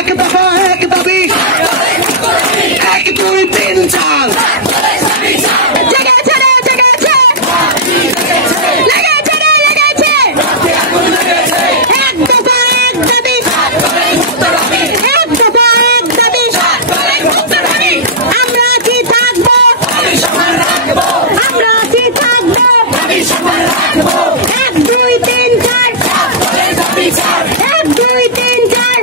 এক দফা এক দাবি, এক দুই তিন চার। জেগেছে রে জেগেছে, লেগেছে রে লেগেছে, এক দফা এক দাবি, এক দফা এক দাবি। আমরা কি থাকবো, আমরা কি থাকবো, এক দুই তিন চার, এক দুই তিন চার।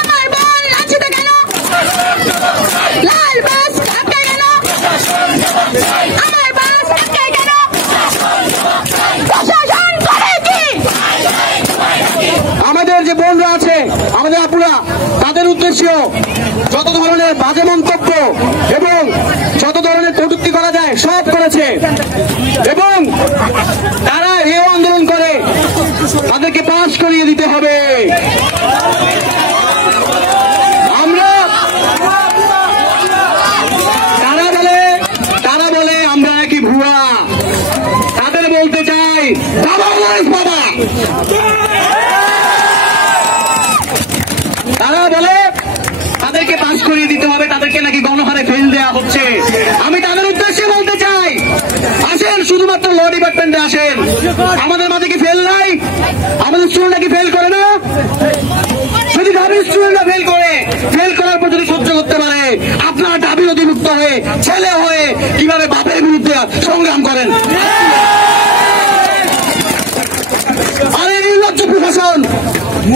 আমার বল লাঞ্ছিত কেন, লাল বাস আটকে গেল, আমার বাস আটকে গেল, প্রশাসন করে কি? আমাদের যে বোনরা আছে, আমাদের আপুরা, তাদের উদ্দেশ্যেও যত ধরনের বাজে মন্তব্য এবং যত ধরনের কটূক্তি করা যায় সব করেছে এবং তারা এও আন্দোলন করে তাদেরকে পাশ করিয়ে দিতে হবে। আমরা তারা বলে আমরা নাকি ভুয়া, তাদের বলতে চাই বাবা বাবা। তারা বলে তাদেরকে পাস করিয়ে দিতে হবে, তাদেরকে নাকি গণহারে ফেল দেওয়া হচ্ছে। আমি তাদের উদ্দেশ্যে বলতে চাই, আসেন শুধুমাত্র ল ডিপার্টমেন্টে আসেন। আমাদের মাঝে কি ফেল নাই? আমাদের স্টুডেন্টরা কি ফেল করে না? যদি ঢাবির স্টুডেন্টরা ফেল করে, ফেল করার পর যদি সহ্য করতে পারে, আপনারা ঢাবির অধিভুক্ত হয়ে ছেলে হয়ে কিভাবে বাপের বিরুদ্ধে সংগ্রাম করেন? আরে নির্লজ্জ প্রশাসন,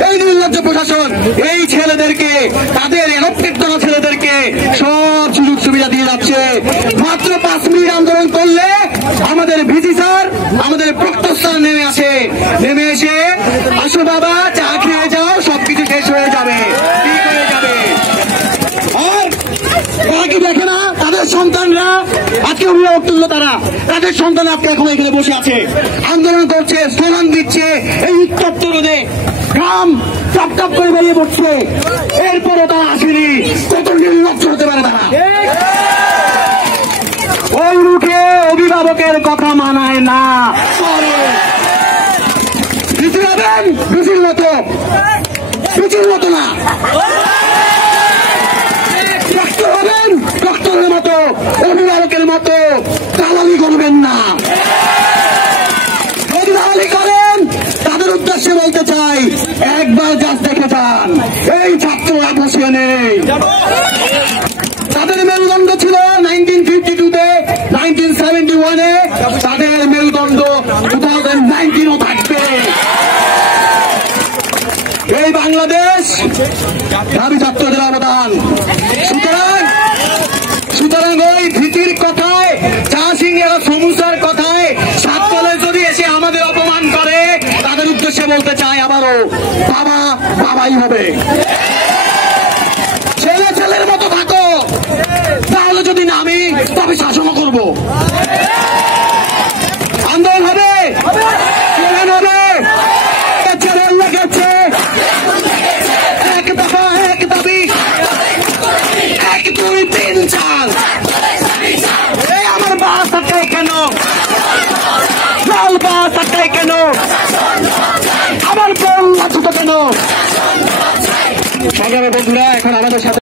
এই নির্লজ্জ প্রশাসন এই ছেলেদেরকে, তাদের এনপ্টেড করা ছেলেদেরকে সব সুযোগ সুবিধা দিয়ে যাচ্ছে। মাত্র 5 মিনিট আন্দোলন করলে আমাদের ভিসি স্যার, আমাদের প্রক্টর স্যার নেমে আসে, নেমে এসে আসো বাবা চা খেয়ে যাও, সবকিছু শেষ হয়ে যাবে, ঠিক হয়ে যাবে। আর বাকি দেখে না তাদের সন্তানরা আজকে অভিভাবক তুলল, তাদের সন্তান আজকে এখন এখানে বসে আছে, আন্দোলন করছে, স্লোগান দিচ্ছে, এই উত্তপ্ত রোদে গ্রাম টপ টপ করে বেরিয়ে পড়ছে। এরপরও তারা আসেনি, কত নির্লজ্জ হতে পারে তারা? ওই মুখে অভিভাবকের কথা মানায় না, বিচির মতো না, ডক্টর হবেন, ডক্টরের মতো, অভিভাবকের মতো দালালি করবেন না। যদি দালালি করেন, তাদের উদ্দেশ্যে বলতে চাই, একবার জাস্ট দেখে যান, এই ছাত্ররা বসে নেই। তাদের মেরুদণ্ড ছিল 1952-তে, 1971-এ, তাদের মেরুদণ্ড 2019-ও থাকবে। এই বাংলাদেশ ঢাবি ছাত্রদের অবদান। সুতরাং ওই ভীতির কথায়, চা সিংহেরা সমুসার কথায় ছাত্ররা যদি এসে আমাদের অপমান করে, তাদের উদ্দেশ্যে বলতে চাই আবারও, বাবা বাবাই হবে। ছেলে ছেলের মতো থাকো, তাহলে যদি নামি তবে শাসনও করবো। আন্দোলন হবে, হবে, এক দফা এক দাবি, এক দুই তিন চার। আমার বাস আটকায় কেন, লাল বাস আটকায় কেন, আমার বল লাঞ্ছিত কেন? সংগ্রামী বন্ধুরা, এখন আমাদের সাথে